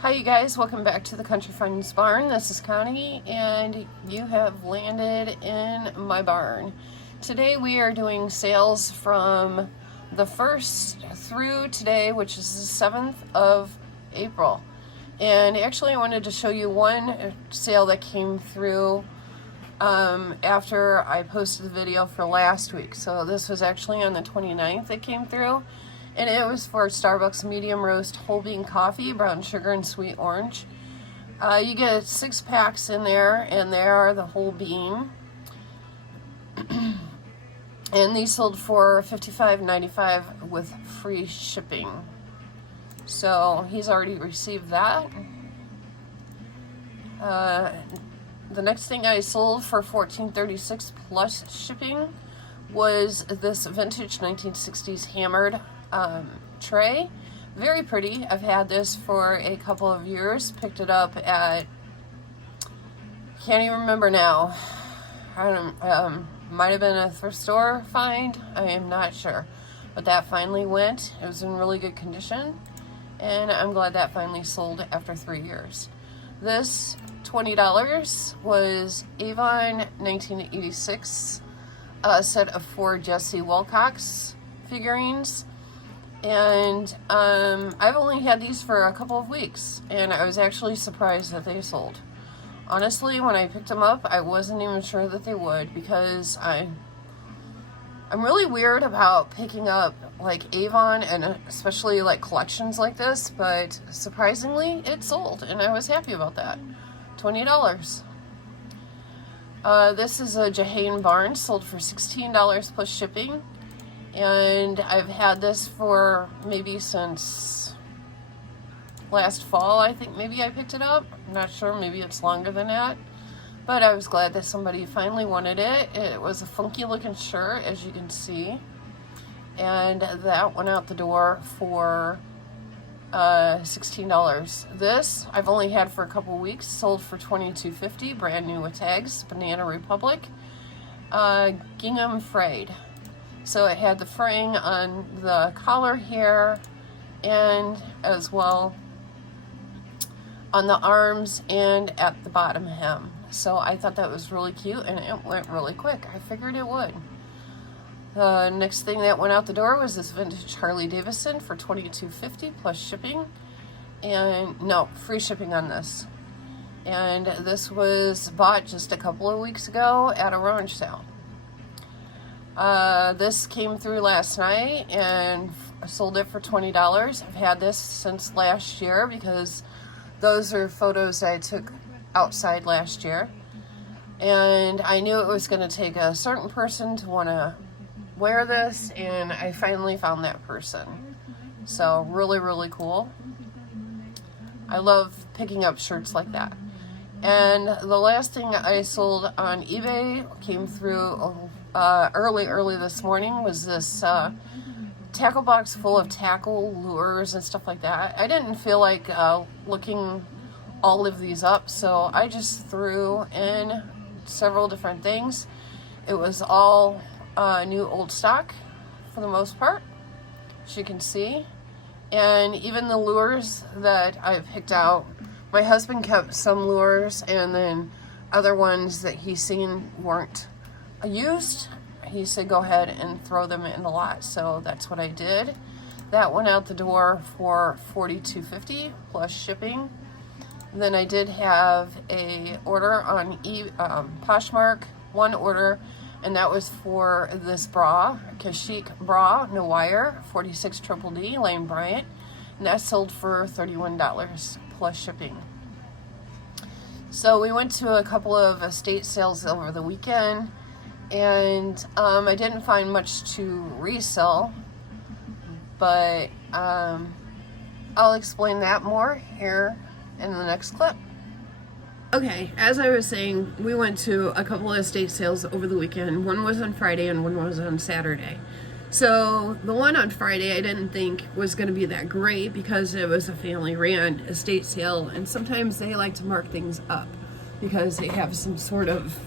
Hi you guys, welcome back to the Country Friends Barn. This is Connie and you have landed in my barn. Today we are doing sales from the 1st through today, which is the 7th of April. And actually I wanted to show you one sale that came through after I posted the video for last week. So this was actually on the 29th it came through. And it was for Starbucks medium roast whole bean coffee, brown sugar and sweet orange. You get 6 packs in there, and they are the whole bean. And these sold for $55.95 with free shipping. So he's already received that. The next thing I sold for $14.36 plus shipping was this vintage 1960s hammered tray. Very pretty. I've had this for a couple of years. Picked it up at, can't even remember now. I don't, might have been a thrift store find. I am not sure. But that finally went. It was in really good condition. And I'm glad that finally sold after 3 years. This $20 was Avon 1986 set of 4 Jesse Wilcox figurines. And I've only had these for a couple of weeks, and I was actually surprised that they sold. Honestly, when I picked them up, I wasn't even sure that they would, because I'm really weird about picking up like Avon and especially like collections like this, but surprisingly it sold, and I was happy about that. $20. This is a Jahane Barn, sold for $16 plus shipping. And I've had this for maybe since last fall, I think maybe I picked it up. I'm not sure, maybe it's longer than that. But I was glad that somebody finally wanted it. It was a funky looking shirt, as you can see. And that went out the door for $16. This I've only had for a couple weeks, sold for $22.50, brand new with tags, Banana Republic, gingham frayed. So it had the fraying on the collar here and as well on the arms and at the bottom hem. So I thought that was really cute, and it went really quick. I figured it would. The next thing that went out the door was this vintage Harley Davidson for $22.50 plus shipping. And no, free shipping on this. And this was bought just a couple of weeks ago at a rummage sale. This came through last night and I sold it for $20. I've had this since last year because those are photos I took outside last year. And I knew it was going to take a certain person to want to wear this, and I finally found that person. So really, really cool. I love picking up shirts like that. And the last thing I sold on eBay came through early this morning was this tackle box full of tackle lures and stuff like that. I didn't feel like looking all of these up, so I just threw in several different things. It was all new old stock for the most part, as you can see. And even the lures that I picked out, my husband kept some lures, and then other ones that he's seen weren't used, he said go ahead and throw them in the lot. So that's what I did. That went out the door for $42.50 plus shipping. And then I did have a order on Poshmark, one order, and that was for this bra, Kashik bra, no wire, 46 Triple D, Lane Bryant, and that sold for $31 plus shipping. So we went to a couple of estate sales over the weekend, and I didn't find much to resell, but I'll explain that more here in the next clip. Okay, as I was saying, we went to a couple of estate sales over the weekend. One was on Friday and one was on Saturday. So the one on Friday I didn't think was going to be that great because it was a family-ran estate sale, and sometimes they like to mark things up because they have some sort of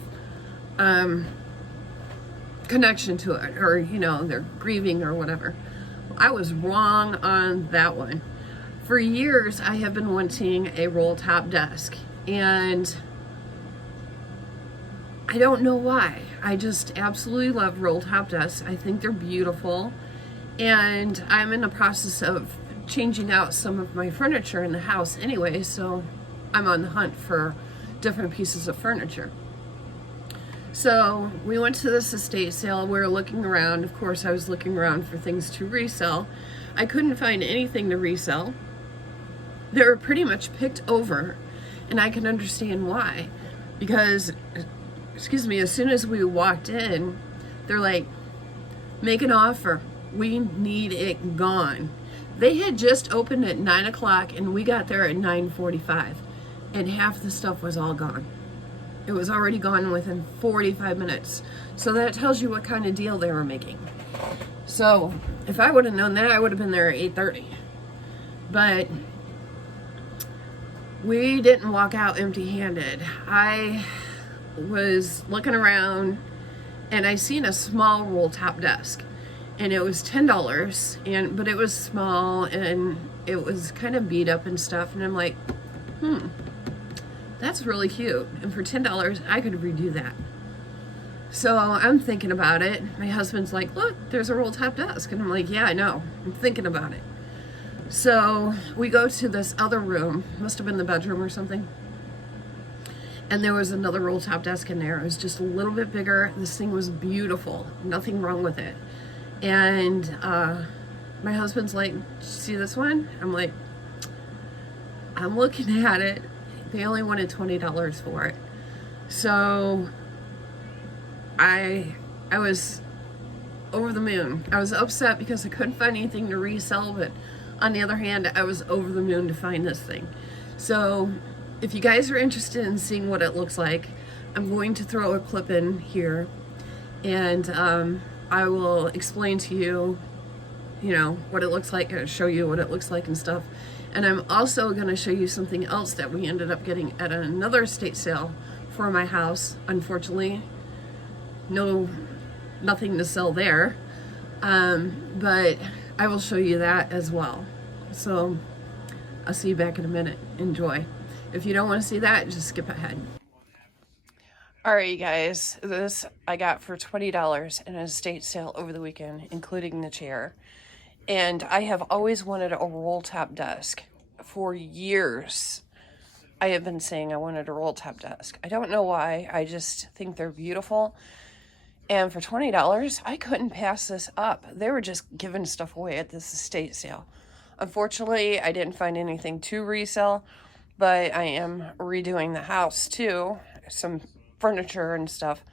connection to it, or you know, they're grieving or whatever. I was wrong on that one. For years, I have been wanting a roll top desk, and I don't know why. I just absolutely love roll top desks. I think they're beautiful, and I'm in the process of changing out some of my furniture in the house anyway, so I'm on the hunt for different pieces of furniture. So we went to this estate sale. We were looking around. Of course, I was looking around for things to resell. I couldn't find anything to resell. They were pretty much picked over, and I can understand why. Because, excuse me, as soon as we walked in, they're like, make an offer. We need it gone. They had just opened at 9 o'clock, and we got there at 9:45, and half the stuff was all gone. It was already gone within 45 minutes. So that tells you what kind of deal they were making. So if I would have known that, I would have been there at 8:30. But we didn't walk out empty-handed. I was looking around, and I seen a small roll top desk, and it was $10, but it was small, and it was kind of beat up and stuff, and I'm like, that's really cute, and for $10 I could redo that. So I'm thinking about it. My husband's like, look, there's a roll top desk, and I'm like, yeah, I know, I'm thinking about it. So we go to this other room, must have been the bedroom or something, and there was another roll top desk in there. It was just a little bit bigger. This thing was beautiful, nothing wrong with it. And my husband's like, see this one? I'm like, I'm looking at it. They only wanted $20 for it. So I was over the moon. I was upset because I couldn't find anything to resell, but on the other hand, I was over the moon to find this thing. So if you guys are interested in seeing what it looks like, I'm going to throw a clip in here, and I will explain to you, what it looks like, and show you what it looks like and stuff. And I'm also going to show you something else that we ended up getting at another estate sale for my house. Unfortunately, nothing to sell there, but I will show you that as well. So I'll see you back in a minute. Enjoy. If you don't want to see that, just skip ahead. All right, you guys, this I got for $20 in an estate sale over the weekend, including the chair. And I have always wanted a roll top desk. For years, I have been saying I wanted a roll top desk. I don't know why. I just think they're beautiful. And for $20, I couldn't pass this up. They were just giving stuff away at this estate sale. Unfortunately, I didn't find anything to resell, but I am redoing the house too, some furniture and stuff.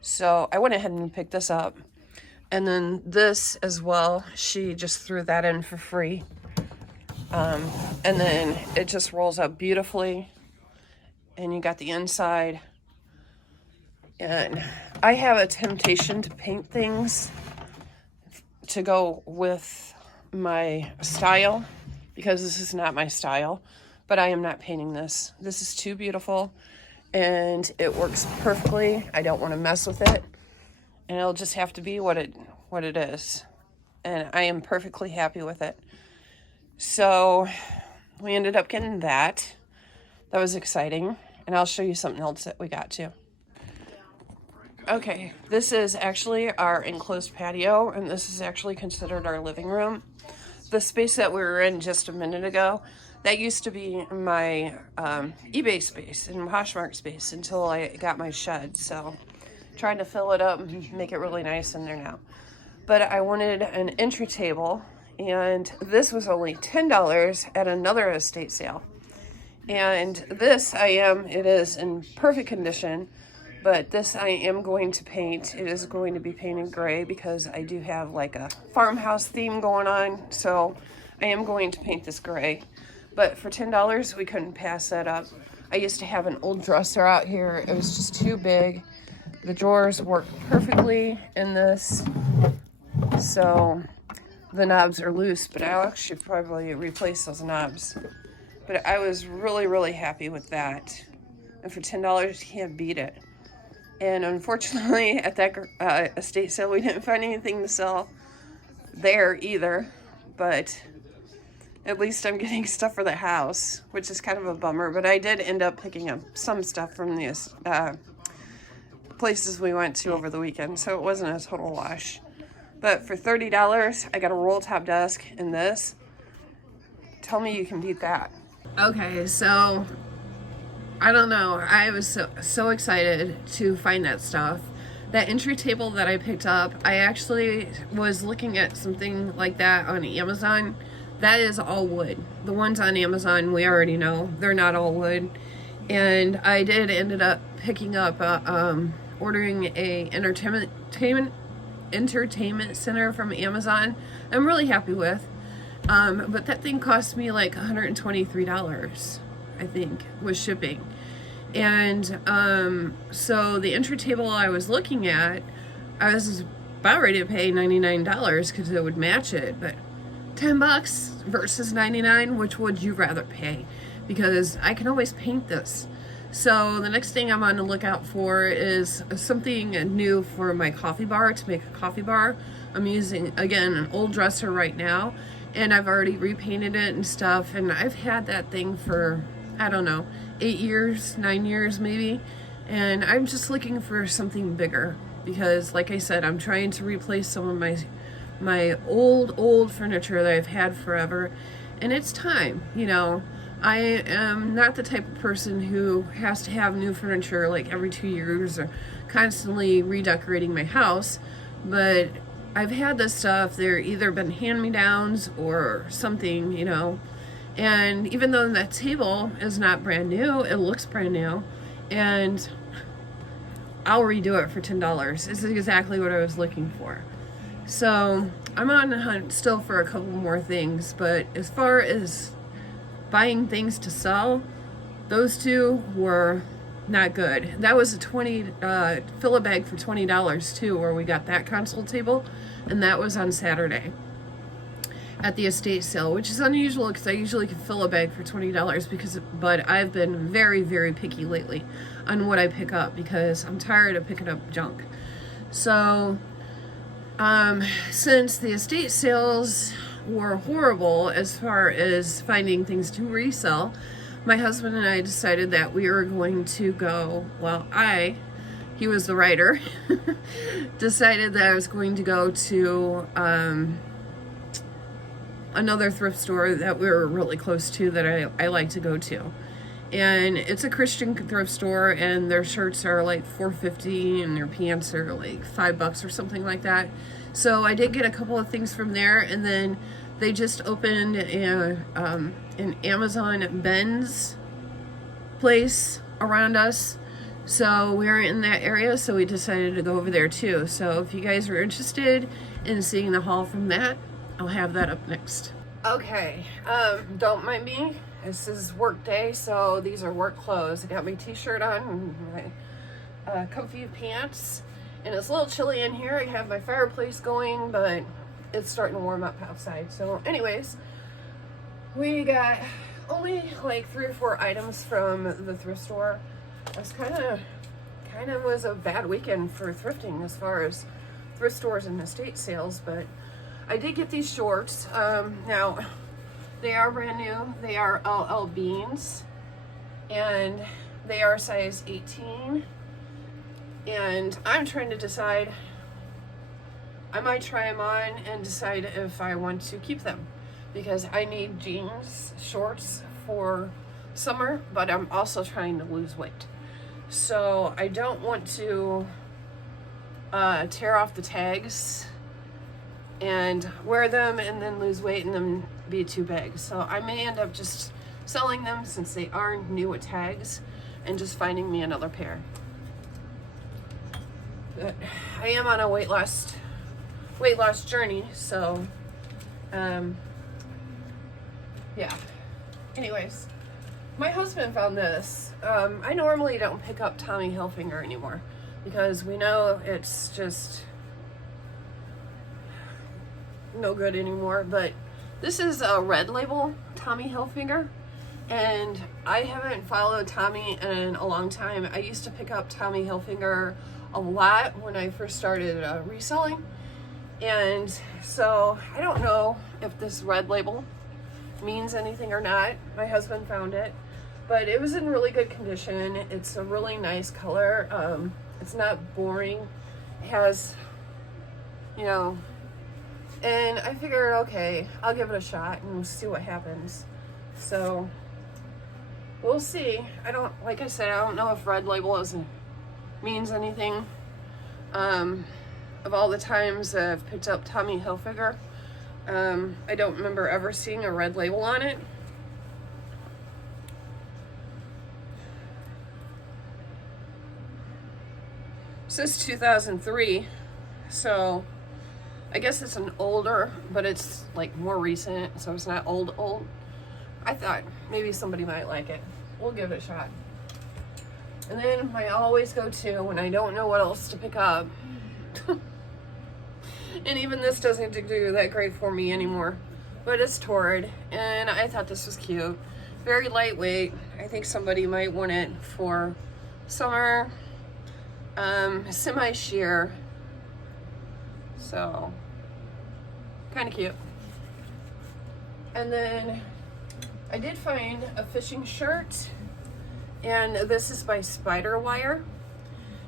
So I went ahead and picked this up. And then this as well, she just threw that in for free. And then it just rolls up beautifully. And you got the inside. And I have a temptation to paint things to go with my style, because this is not my style, but I am not painting this. This is too beautiful, and it works perfectly. I don't want to mess with it, and it'll just have to be what it is, and I am perfectly happy with it. So we ended up getting that. That was exciting, and I'll show you something else that we got too. Okay, this is actually our enclosed patio, and this is actually considered our living room. The space that we were in just a minute ago, that used to be my eBay space and Poshmark space until I got my shed. So trying to fill it up and make it really nice in there now. But I wanted an entry table, and this was only $10 at another estate sale. And this it is in perfect condition. But this I am going to paint. It is going to be painted gray because I do have like a farmhouse theme going on. So I am going to paint this gray. But for $10, we couldn't pass that up. I used to have an old dresser out here. It was just too big. The drawers work perfectly in this. So the knobs are loose, but I'll actually probably replace those knobs. But I was really, really happy with that. And for $10, you can't beat it. And unfortunately, at that estate sale, we didn't find anything to sell there either. But At least I'm getting stuff for the house, which is kind of a bummer, but I did end up picking up some stuff from the places we went to over the weekend, so it wasn't a total wash. But for $30, I got a roll top desk and this. Tell me you can beat that. Okay, so I don't know. I was so excited to find that stuff. That entry table that I picked up, I actually was looking at something like that on Amazon. That is all wood. The ones on Amazon, we already know, they're not all wood. And I ended up picking up, ordering a entertainment center from Amazon. I'm really happy with. But that thing cost me like $123, I think, with shipping. And so the entry table I was looking at, I was about ready to pay $99 because it would match it, but $10 versus $99, which would you rather pay? Because I can always paint this. So the next thing I'm on the lookout for is something new for my coffee bar, to make a coffee bar. I'm using, again, an old dresser right now, and I've already repainted it and stuff, and I've had that thing for, I don't know, 8 years, 9 years maybe, and I'm just looking for something bigger because, like I said, I'm trying to replace some of my old furniture that I've had forever, and it's time, you know. I am not the type of person who has to have new furniture like every 2 years or constantly redecorating my house, but I've had this stuff. They're either been hand-me-downs or something, you know. And even though that table is not brand new, it looks brand new, and I'll redo it for $10. This is exactly what I was looking for. So I'm on the hunt still for a couple more things, but as far as buying things to sell, those two were not good. That was a fill a bag for $20 too, where we got that console table, and that was on Saturday at the estate sale, which is unusual because I usually can fill a bag for $20 but I've been very, very picky lately on what I pick up because I'm tired of picking up junk. So since the estate sales were horrible as far as finding things to resell, my husband and I decided that we were going to go, he was the writer, decided that I was going to go to another thrift store that we were really close to that I like to go to. And it's a Christian thrift store, and their shirts are like $4.50 and their pants are like $5 or something like that. So I did get a couple of things from there, and then they just opened an Amazon Ben's place around us. So we were in that area, so we decided to go over there too. So if you guys are interested in seeing the haul from that, I'll have that up next. Okay, don't mind me. This is work day, so these are work clothes. I got my t-shirt on and my comfy pants, and it's a little chilly in here. I have my fireplace going, but it's starting to warm up outside. So anyways, we got only like 3 or 4 items from the thrift store. It's kind of was a bad weekend for thrifting as far as thrift stores and estate sales, but I did get these shorts. Now, they are brand new. They are LL Beans, and they are size 18. And I'm trying to decide, I might try them on and decide if I want to keep them, because I need jeans, shorts for summer, but I'm also trying to lose weight. So I don't want to tear off the tags and wear them and then lose weight and then be too big. So I may end up just selling them since they are new with tags and just finding me another pair. But I am on a weight loss journey, so yeah. Anyways, my husband found this. I normally don't pick up Tommy Hilfiger anymore because we know it's just no good anymore, but this is a red label Tommy Hilfiger, and I haven't followed Tommy in a long time. I used to pick up Tommy Hilfiger a lot when I first started reselling, and so I don't know if this red label means anything or not. My husband found it, but it was in really good condition. It's a really nice color. It's not boring. It has, you know, and I figured, okay, I'll give it a shot and see what happens. So we'll see. Like I said, I don't know if red label means anything. Of all the times I've picked up Tommy Hilfiger, I don't remember ever seeing a red label on it. It says 2003, so I guess it's an older, but it's like more recent, so it's not old. I thought maybe somebody might like it. We'll give it a shot. And then my always go-to when I don't know what else to pick up, and even this doesn't do that great for me anymore, but it's Torrid, and I thought this was cute. Very lightweight. I think somebody might want it for summer. Semi-sheer. So, kind of cute. And then I did find a fishing shirt, and this is by Spider Wire.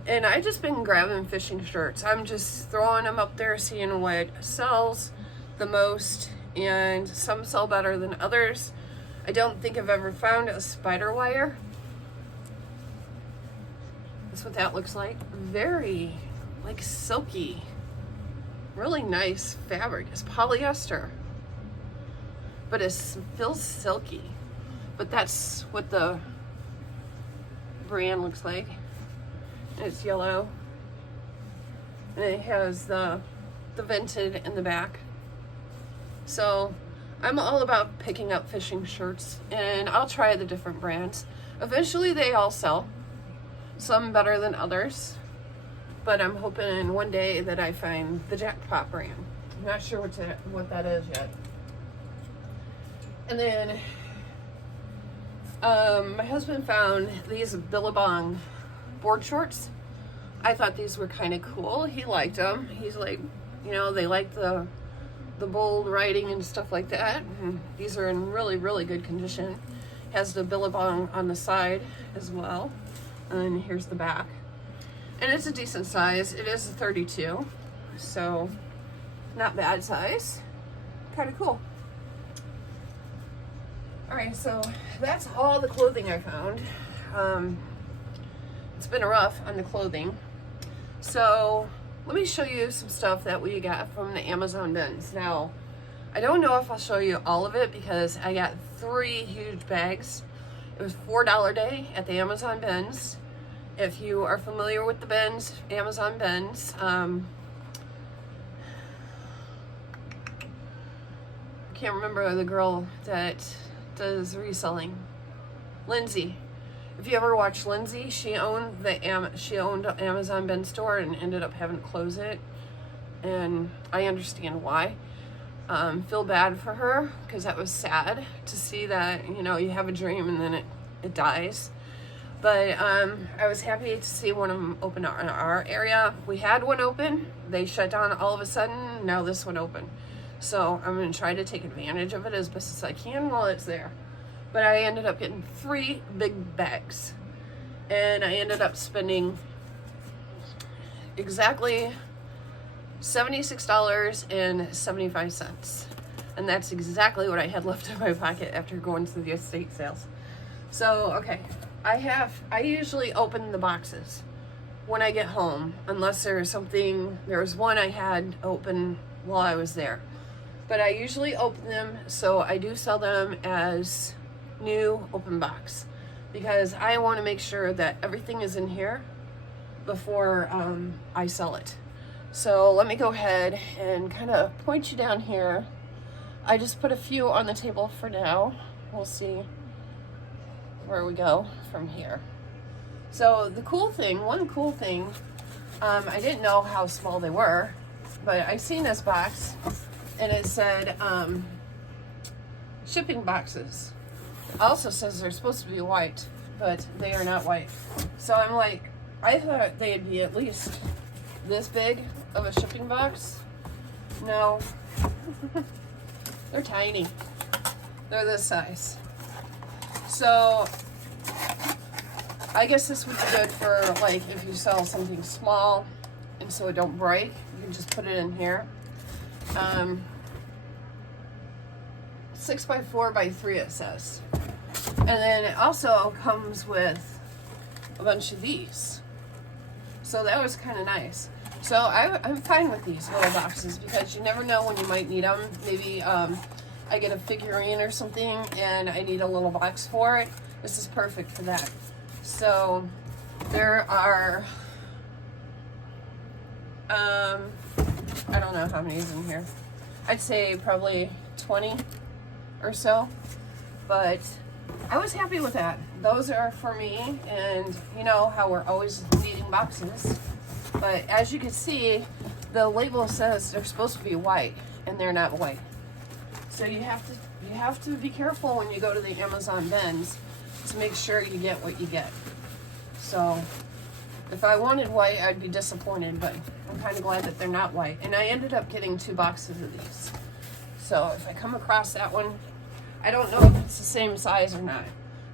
And I've just been grabbing fishing shirts. I'm just throwing them up there, seeing what sells the most, and some sell better than others. I don't think I've ever found a Spider Wire. That's what that looks like. Very, like, silky. Really nice fabric. It's polyester, but it feels silky. But that's what the brand looks like. It's yellow, and it has the vented in the back. So I'm all about picking up fishing shirts, and I'll try the different brands. Eventually they all sell, some better than others, but I'm hoping one day that I find the jackpot brand. I'm not sure what that is yet. And then my husband found these Billabong board shorts. I thought these were kind of cool. He liked them. He's like, you know, they like the bold writing and stuff like that. And these are in really, really good condition. Has the Billabong on the side as well. And here's the back. And it's a decent size. It is a 32, so not bad size. Kind of cool. All right, so that's all the clothing I found. It's been rough on the clothing. So let me show you some stuff that we got from the Amazon bins. Now, I don't know if I'll show you all of it because I got 3 huge bags. It was $4 day at the Amazon bins. If you are familiar with the bins, Amazon bins, I can't remember the girl that does reselling. Lindsay. If you ever watch Lindsay, she owned Amazon bin store and ended up having to close it, and I understand why. Feel bad for her because that was sad to see that, you know, you have a dream and then it dies. But I was happy to see one of them open in our area. We had one open. They shut down all of a sudden. Now this one open. So I'm going to try to take advantage of it as best as I can while it's there. But I ended up getting 3 big bags. And I ended up spending exactly $76.75. And that's exactly what I had left in my pocket after going to the estate sales. So, okay. I usually open the boxes when I get home, unless there's something. There was one I had open while I was there. But I usually open them, so I do sell them as new open box because I want to make sure that everything is in here before I sell it. So let me go ahead and kind of point you down here. I just put a few on the table for now. We'll see where we go from here. So the cool thing, one cool thing, I didn't know how small they were, but I seen this box and it said shipping boxes. It also says they're supposed to be white, but they are not white. So I'm like, I thought they'd be at least this big of a shipping box. No, they're tiny. They're this size. So I guess this would be good for like if you sell something small and so it don't break, you can just put it in here. 6 by 4 by 3 it says. And then it also comes with a bunch of these. So that was kind of nice. So I'm fine with these little boxes because you never know when you might need them. Maybe I get a figurine or something and I need a little box for it. This is perfect for that. So there are, I don't know how many is in here. I'd say probably 20 or so, but I was happy with that. Those are for me, and you know how we're always needing boxes. But as you can see, the label says they're supposed to be white, and they're not white. So you have to be careful when you go to the Amazon bins to make sure you get what you get. So if I wanted white, I'd be disappointed, but I'm kind of glad that they're not white. And I ended up getting 2 boxes of these. So if I come across that one, I don't know if it's the same size or not,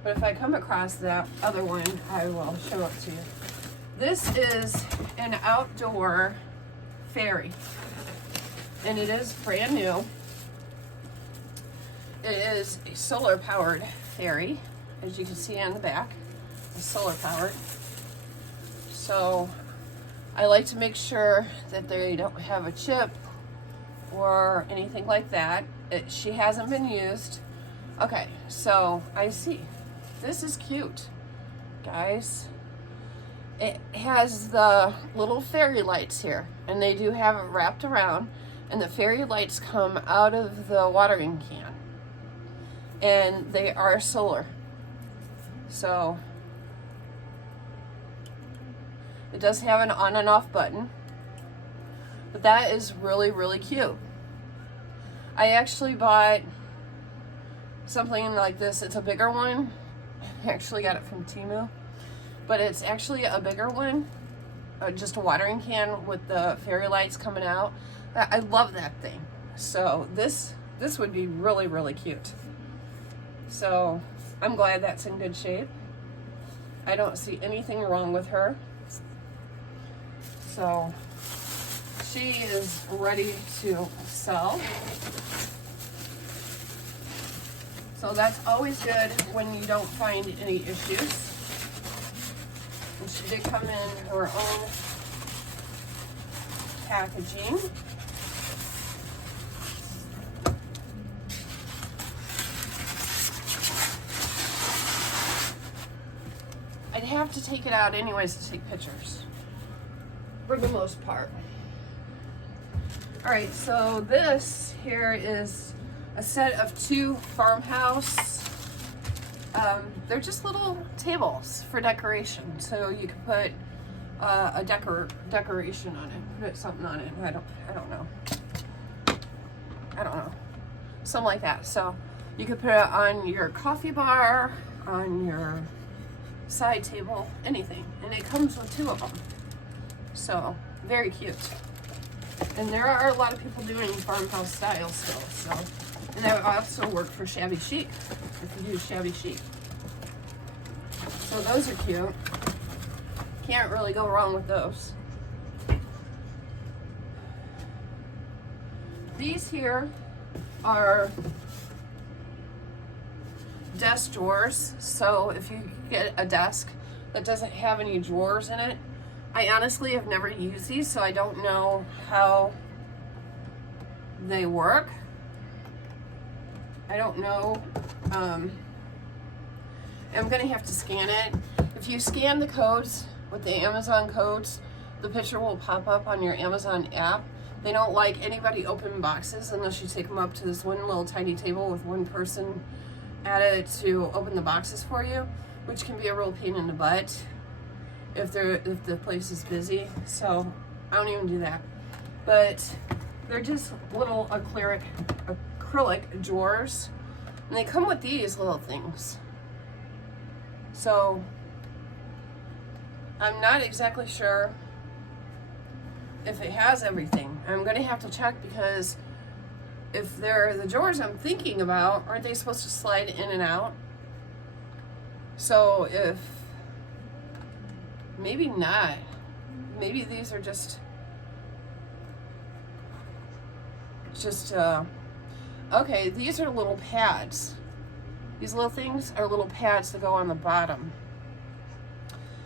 but if I come across that other one, I will show it to you. This is an outdoor fairy, and it is brand new. It is a solar powered fairy, as you can see on the back. It's solar powered. So I like to make sure that they don't have a chip or anything like that. She hasn't been used. Okay, so I see. This is cute, guys. It has the little fairy lights here, and they do have it wrapped around, and the fairy lights come out of the watering can, and they are solar. So it does have an on and off button, but that is really, really cute. I actually bought something like this. It's a bigger one. I actually got it from Temu, but it's actually a bigger one, just a watering can with the fairy lights coming out. I love that thing. So this would be really, really cute. So I'm glad that's in good shape. I don't see anything wrong with her. So she is ready to sell. So that's always good when you don't find any issues. And she did come in her own packaging. I'd have to take it out anyways to take pictures, for the most part. All right, so this here is a set of 2 farmhouse. They're just little tables for decoration, so you can put a decoration on it, put something on it. I don't know, something like that. So you could put it on your coffee bar, on your side table, anything, and it comes with 2 of them. So very cute. And there are a lot of people doing farmhouse style still. So, and that would also work for shabby chic if you use shabby chic. So those are cute. Can't really go wrong with those. These here are desk drawers. So if you get a desk that doesn't have any drawers in it, I honestly have never used these, so I don't know how they work. I don't know. I'm gonna have to scan it. If you scan the codes with the Amazon codes, the picture will pop up on your Amazon app. They don't like anybody open boxes unless you take them up to this one little tiny table with one person at it to open the boxes for you, which can be a real pain in the butt if the place is busy. So I don't even do that. But they're just little acrylic drawers, and they come with these little things. So I'm not exactly sure if it has everything. I'm gonna have to check because if they're the drawers I'm thinking about, aren't they supposed to slide in and out? So if, maybe not. Maybe these are just okay, these are little pads. These little things are little pads that go on the bottom.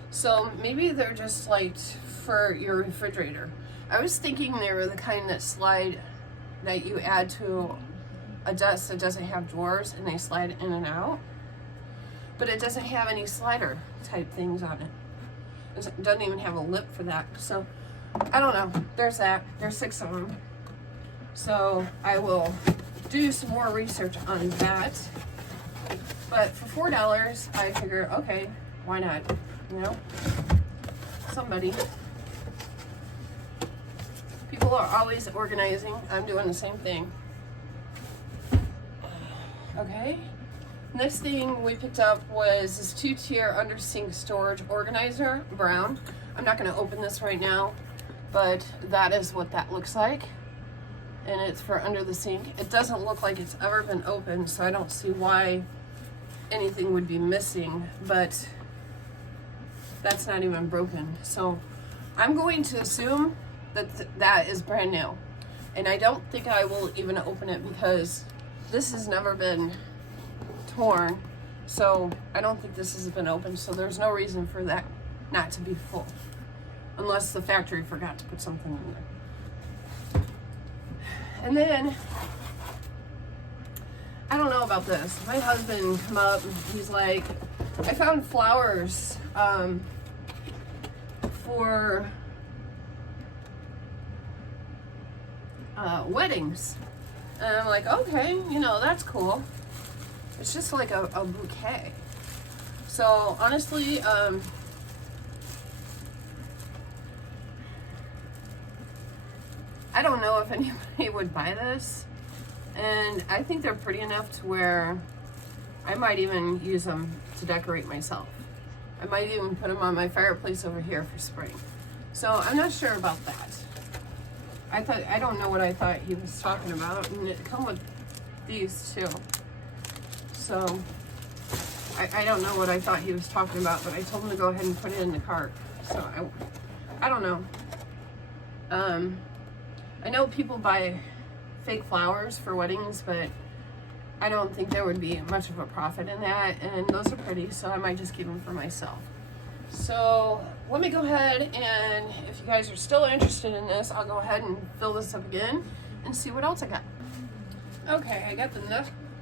So maybe they're just like for your refrigerator. I was thinking they were the kind that slide, that you add to a desk that doesn't have drawers and they slide in and out. But it doesn't have any slider type things on it. It doesn't even have a lip for that. So I don't know. There's that. There's 6 of them. So I will do some more research on that. But for $4, I figure, okay, why not? You know, somebody. People are always organizing. I'm doing the same thing. Okay. Next thing we picked up was this 2-tier under sink storage organizer, brown. I'm not going to open this right now, but that is what that looks like. And it's for under the sink. It doesn't look like it's ever been opened, so I don't see why anything would be missing, but that's not even broken. So I'm going to assume that that is brand new. And I don't think I will even open it because this has never been torn. So I don't think this has been opened. So there's no reason for that not to be full. Unless the factory forgot to put something in there. And then, I don't know about this. My husband come up and he's like, I found flowers for weddings. And I'm like, okay, you know, that's cool. It's just like a bouquet. So honestly, I don't know if anybody would buy this. And I think they're pretty enough to where I might even use them to decorate myself. I might even put them on my fireplace over here for spring. So I'm not sure about that. I don't know what I thought he was talking about, and it come with these too. So I don't know what I thought he was talking about, but I told him to go ahead and put it in the cart. So I don't know. I know people buy fake flowers for weddings, but I don't think there would be much of a profit in that, and those are pretty, so I might just keep them for myself. So let me go ahead, and if you guys are still interested in this, I'll go ahead and fill this up again and see what else I got. Okay, I got the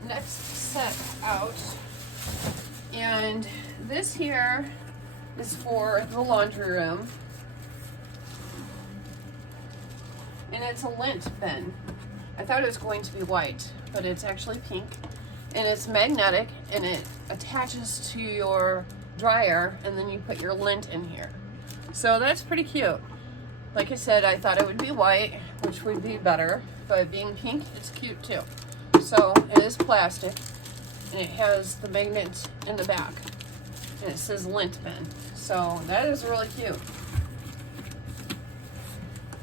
next set out, and this here is for the laundry room, and it's a lint bin. I thought it was going to be white, but it's actually pink, and it's magnetic, and it attaches to your dryer, and then you put your lint in here. So that's pretty cute. Like I said, I thought it would be white, which would be better, but being pink, it's cute too. So it is plastic, and it has the magnet in the back, and it says lint bin. So that is really cute.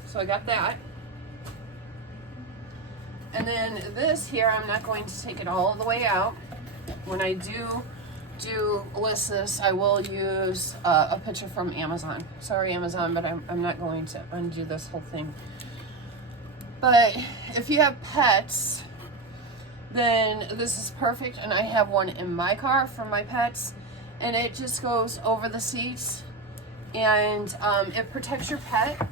So I got that. And then this here, I'm not going to take it all the way out. When I do list this, I will use a picture from Amazon. Sorry, Amazon, but I'm not going to undo this whole thing. But if you have pets, then this is perfect. And I have one in my car for my pets, and it just goes over the seats, and it protects your pet.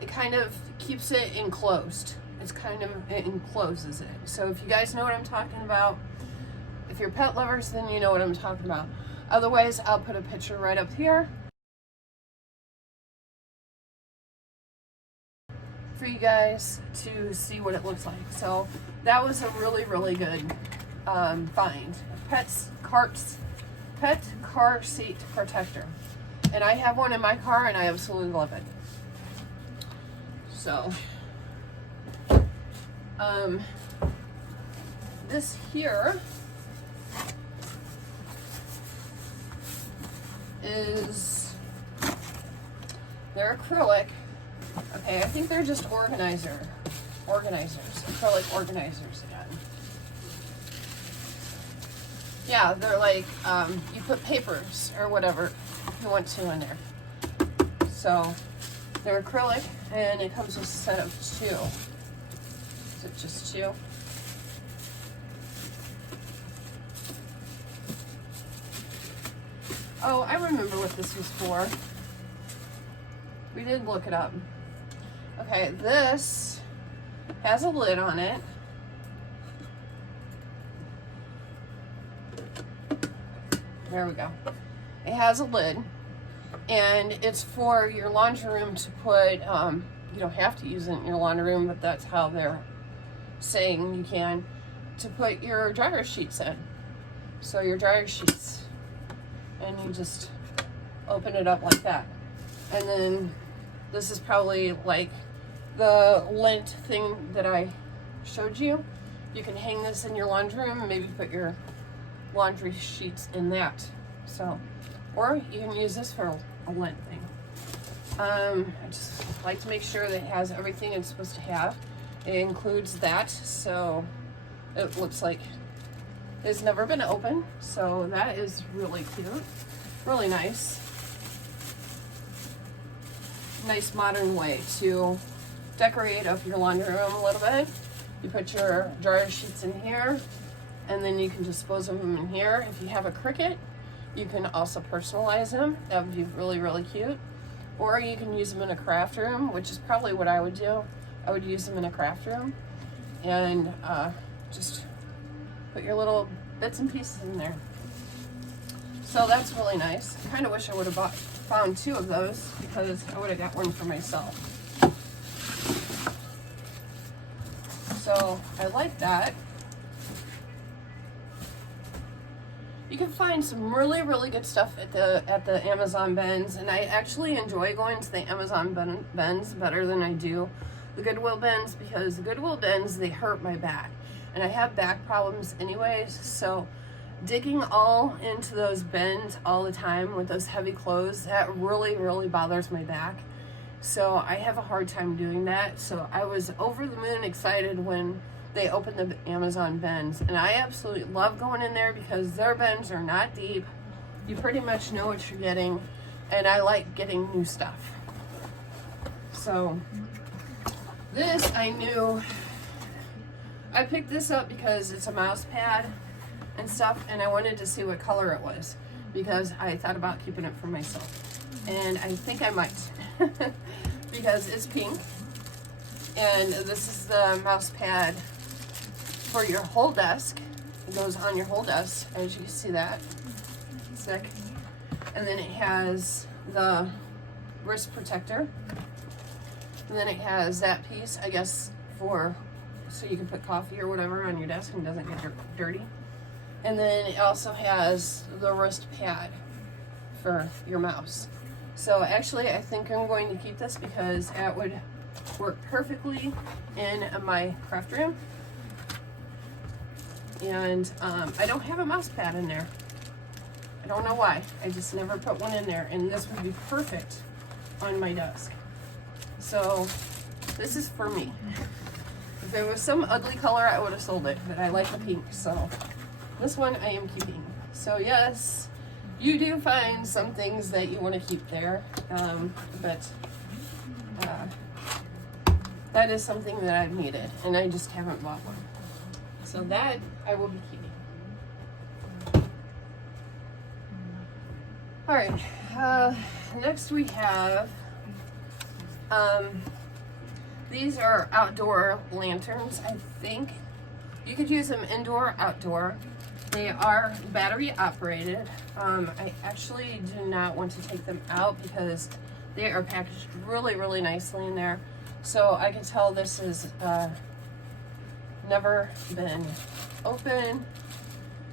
It kind of keeps it enclosed. It encloses it. So if you guys know what I'm talking about, if you're pet lovers, then you know what I'm talking about. Otherwise, I'll put a picture right up here for you guys to see what it looks like. So that was a really, really good find. Pet car seat protector. And I have one in my car, and I absolutely love it. So this here is they're acrylic. Okay, I think they're just acrylic organizers. Yeah, they're like, you put papers or whatever you want to in there. So they're acrylic, and it comes with a set of 2. Is it just 2? Oh, I remember what this was for. We did look it up. Okay, this has a lid on it. There we go. It has a lid, and it's for your laundry room to put, you don't have to use it in your laundry room, but that's how they're saying you can, to put your dryer sheets in. So your dryer sheets, and you just open it up like that. And then this is probably like the lint thing that I showed you. You can hang this in your laundry room and maybe put your laundry sheets in that. So, or you can use this for a lint thing. I just like to make sure that it has everything it's supposed to have. It includes that, so it looks like it's never been opened. So that is really cute, really nice. Nice modern way to decorate up your laundry room a little bit. You put your dryer sheets in here, and then you can dispose of them in here. If you have a Cricut, you can also personalize them. That would be really, really cute. Or you can use them in a craft room, which is probably what I would do. I would use them in a craft room and just put your little bits and pieces in there. So that's really nice. I kind of wish I would have found 2 of those, because I would have got one for myself. So I like that. You can find some really, really good stuff at the Amazon bins, and I actually enjoy going to the Amazon bins better than I do the Goodwill bins, because the Goodwill bins, they hurt my back, and I have back problems anyways. So digging all into those bins all the time with those heavy clothes, that really, really bothers my back. So I have a hard time doing that. So I was over the moon excited when they opened the Amazon bins, and I absolutely love going in there because their bins are not deep. You pretty much know what you're getting, and I like getting new stuff. So this, I knew, I picked this up because it's a mouse pad and stuff, and I wanted to see what color it was, because I thought about keeping it for myself, and I think I might because it's pink, and this is the mouse pad for your whole desk. It goes on your whole desk, as you can see that. Sick. And then it has the wrist protector, and then it has that piece, I guess, for so you can put coffee or whatever on your desk and it doesn't get dirty. And then it also has the wrist pad for your mouse. So actually, I think I'm going to keep this because it would work perfectly in my craft room. And I don't have a mouse pad in there. I don't know why. I just never put one in there, and this would be perfect on my desk. So this is for me. If there was some ugly color, I would have sold it, but I like the pink, so this one I am keeping. So yes, you do find some things that you want to keep there, but that is something that I've needed, and I just haven't bought one. So that I will be keeping. All right, next we have, these are outdoor lanterns. I think you could use them indoor, outdoor. They are battery operated. I actually do not want to take them out because they are packaged really, really nicely in there. So I can tell this is never been open,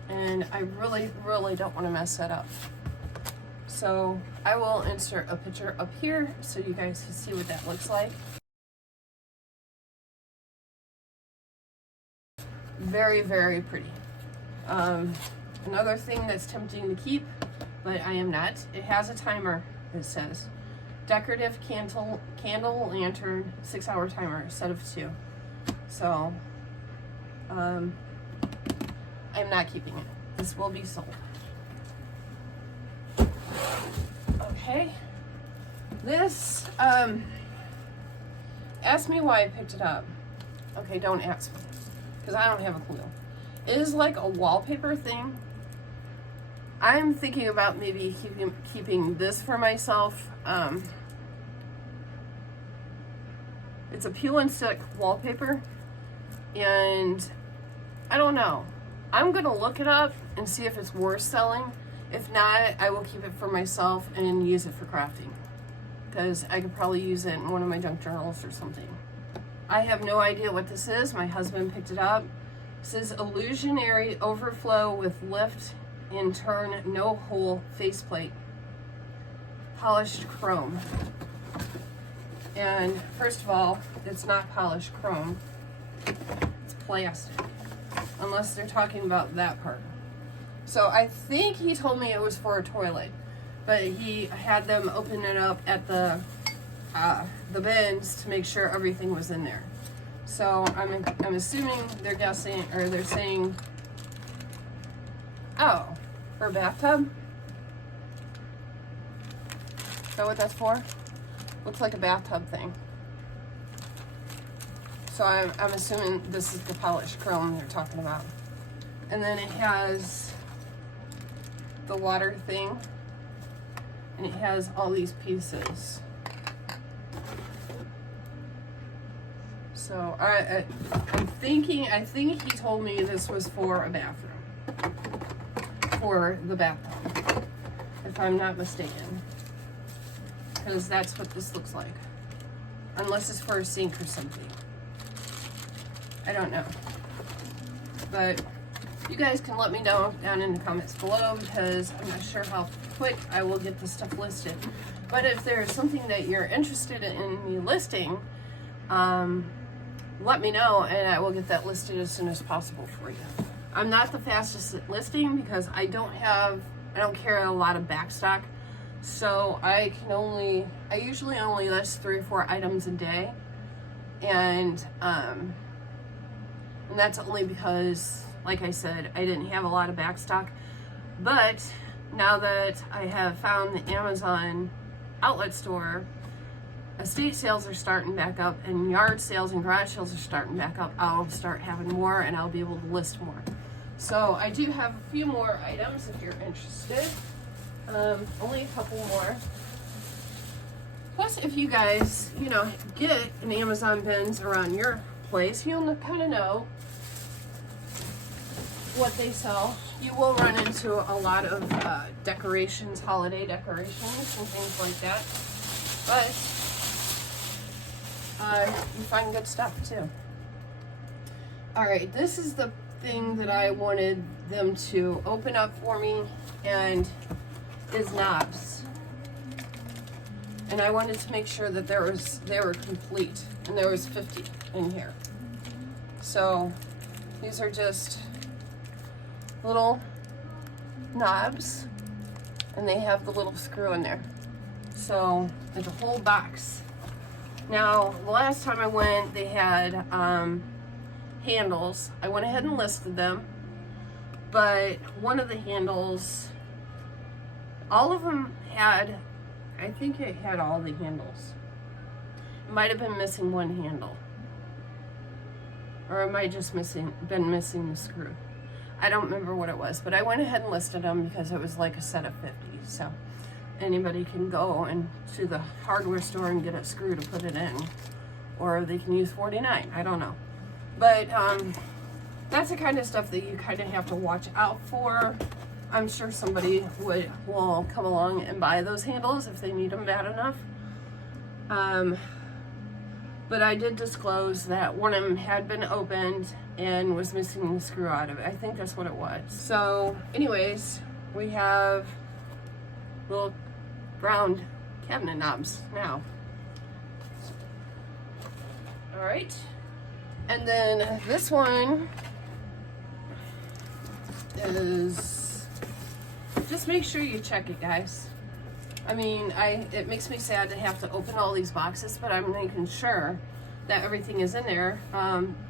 and I really, really don't want to mess that up. So I will insert a picture up here so you guys can see what that looks like. Very, very pretty. Another thing that's tempting to keep, but I am not, it has a timer. It says decorative candle lantern 6-hour timer, set of 2. So I'm not keeping it. this will be sold. Okay. This, ask me why I picked it up. Okay, don't ask me, because I don't have a clue. It is like a wallpaper thing. I'm thinking about maybe keeping this for myself. It's a peel and stick wallpaper, and I don't know. I'm gonna look it up and see if it's worth selling. If not, I will keep it for myself and use it for crafting, because I could probably use it in one of my junk journals or something. I have no idea what this is. My husband picked it up. This is Illusionary Overflow with Lift in Turn No Hole Faceplate, polished chrome. And first of all, it's not polished chrome, it's plastic, unless they're talking about that part. So I think he told me it was for a toilet, but he had them open it up at the bins to make sure everything was in there. So I'm assuming they're guessing, or they're saying, oh, for a bathtub? Is that what that's for? Looks like a bathtub thing. So I'm assuming this is the polished chrome they're talking about. And then it has the water thing, and it has all these pieces. So I think he told me this was for a bathroom, for the bathtub, if I'm not mistaken, because that's what this looks like, unless it's for a sink or something. I don't know, but you guys can let me know down in the comments below, because I'm not sure how quick I will get this stuff listed. But if there's something that you're interested in me listing, let me know, and I will get that listed as soon as possible for you. I'm not the fastest at listing, because I don't carry a lot of backstock, so I usually only list 3 or 4 items a day, and that's only because, like I said, I didn't have a lot of backstock. But now that I have found the Amazon outlet store, estate sales are starting back up, and yard sales and garage sales are starting back up, I'll start having more, and I'll be able to list more. So I do have a few more items if you're interested. Only a couple more. Plus, if you guys, get an Amazon bins around your place, you'll kind of know what they sell. You will run into a lot of decorations, holiday decorations and things like that. But you find good stuff too. Alright, this is the thing that I wanted them to open up for me, and is knobs. And I wanted to make sure that they were complete, and there was 50 in here. So these are just little knobs, and they have the little screw in there. So there's a whole box. Now, the last time I went, they had handles. I went ahead and listed them, but one of the handles, all of them had, I think it had all the handles. It might have been missing one handle, or it might just been missing the screw. I don't remember what it was, but I went ahead and listed them because it was like a set of 50. So anybody can go to the hardware store and get a screw to put it in, or they can use 49. I don't know, but that's the kind of stuff that you kind of have to watch out for. I'm sure somebody will come along and buy those handles if they need them bad enough. But I did disclose that one of them had been opened and was missing the screw out of it. I think that's what it was. So anyways, we have little round cabinet knobs now. All right. And then this one is, just make sure you check it, guys. I mean, it makes me sad to have to open all these boxes, but I'm making sure that everything is in there.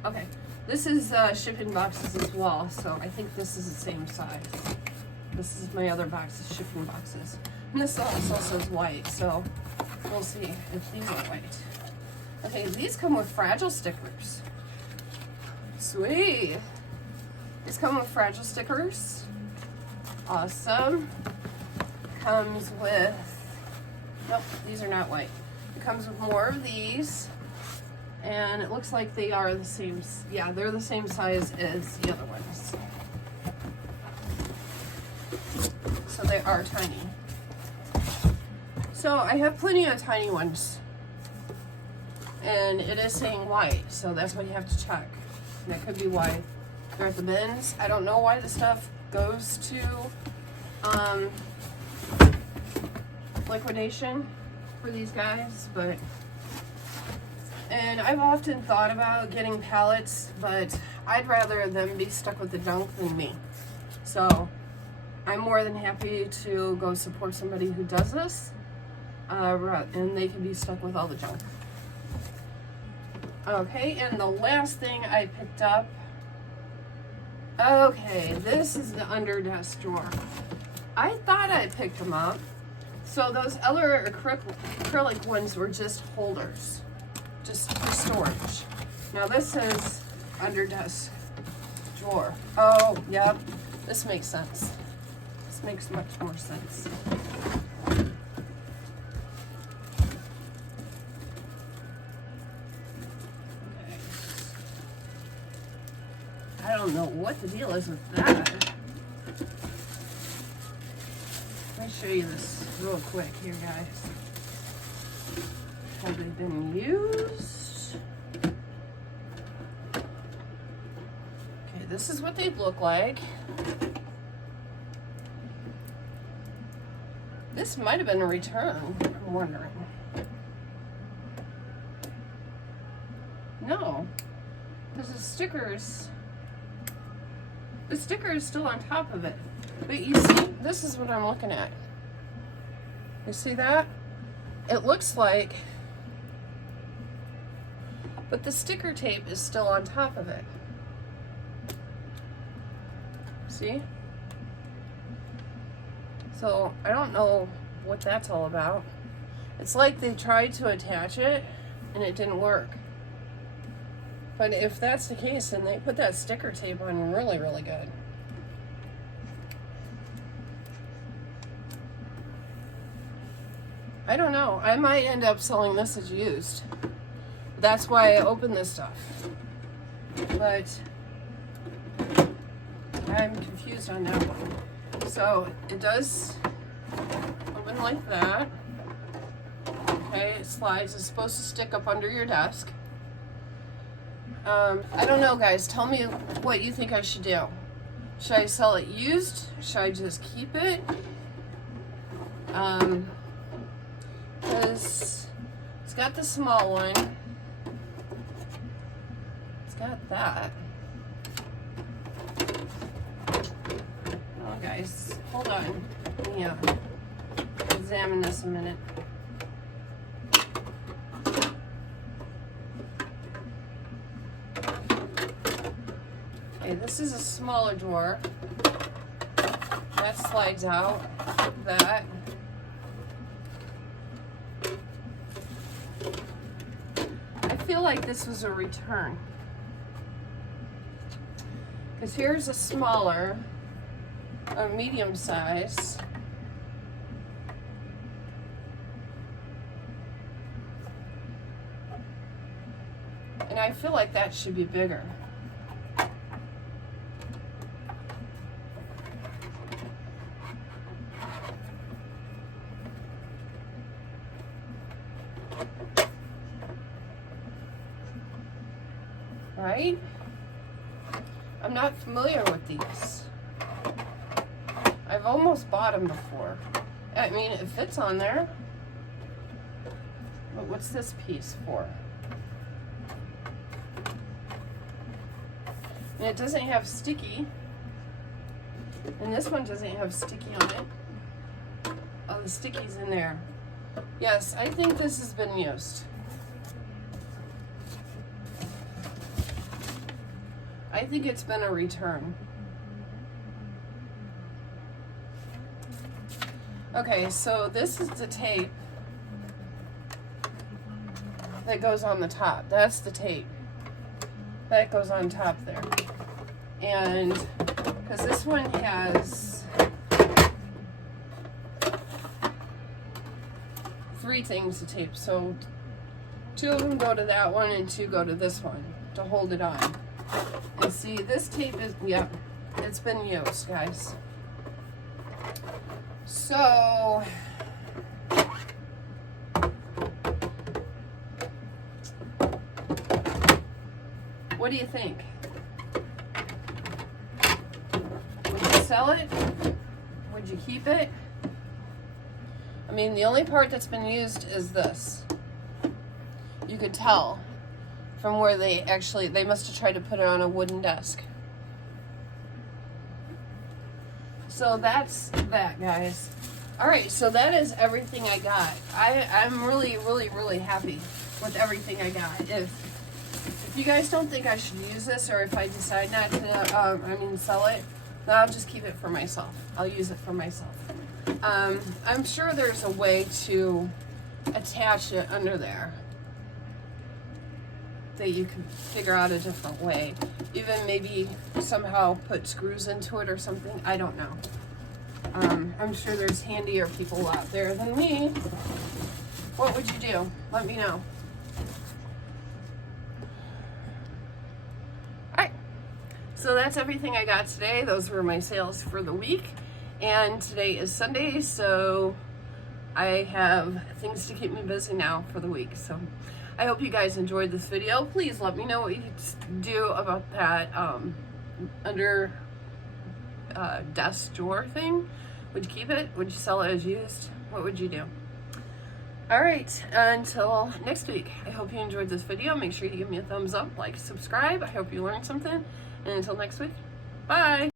Okay, This is shipping boxes as well, so I think this is the same size. This is my other box of shipping boxes. And this also says white, so we'll see if these are white. Okay, these come with fragile stickers. Sweet. These come with fragile stickers. Awesome. Comes with, nope, these are not white. It comes with more of these. And it looks like they are the same, yeah, they're the same size as the other ones. So they are tiny. So I have plenty of tiny ones. And it is saying white, so that's what you have to check. And that could be why they're at the bins. I don't know why the stuff goes to liquidation for these guys, but and I've often thought about getting pallets, but I'd rather them be stuck with the junk than me. So I'm more than happy to go support somebody who does this, and they can be stuck with all the junk. Okay, and the last thing I picked up, okay, this is the under desk drawer. I thought I picked them up. So those other acrylic ones were just holders, just for storage. Now this is under desk drawer. Oh, yep, this makes sense. This makes much more sense. I don't know what the deal is with that. Let me show you this real quick here, guys. Have they been used? Okay, this is what they look like. This might have been a return, I'm wondering. No, because the stickers is still on top of it. But you see, this is what I'm looking at. You see that? It looks like, but the sticker tape is still on top of it. See? So I don't know what that's all about. It's like they tried to attach it and it didn't work. But if that's the case, then they put that sticker tape on really, really good. I don't know. I might end up selling this as used. That's why I opened this stuff. But I'm confused on that one. So it does open like that. Okay, it slides. It's supposed to stick up under your desk. I don't know, guys. Tell me what you think I should do. Should I sell it used? Should I just keep it? Because it's got the small one. It's got that. Oh, guys, hold on. Let me examine this a minute. Okay, this is a smaller drawer. That slides out. That. I feel like this was a return. Because here's a smaller, a medium size. And I feel like that should be bigger. Right? I'm not familiar with these. I've almost bought them before. I mean, it fits on there. But what's this piece for? And it doesn't have sticky. And this one doesn't have sticky on it. Oh, the sticky's in there. Yes, I think this has been used. I think it's been a return. Okay, so this is the tape that goes on the top. That's the tape that goes on top there. And because this one has 3 things to tape, so 2 of them go to that one and 2 go to this one to hold it on. And see, this tape is, yeah, it's been used, guys. So what do you think? Would you sell it? Would you keep it? I mean, the only part that's been used is this. You could tell from where they must have tried to put it on a wooden desk. So that's that, guys. All right, so that is everything I got. I'm really, really, really happy with everything I got. If you guys don't think I should use this, or if I decide not to, sell it, then I'll just keep it for myself. I'll use it for myself. I'm sure there's a way to attach it under there that you can figure out a different way. Even maybe somehow put screws into it or something. I don't know. I'm sure there's handier people out there than me. What would you do? Let me know. Alright. So that's everything I got today. Those were my sales for the week. And today is Sunday, so I have things to keep me busy now for the week. So I hope you guys enjoyed this video. Please let me know what you do about that under desk drawer thing. Would you keep it? Would you sell it as used? What would you do? All right, until next week. I hope you enjoyed this video. Make sure you give me a thumbs up, like, subscribe. I hope you learned something. And until next week, bye.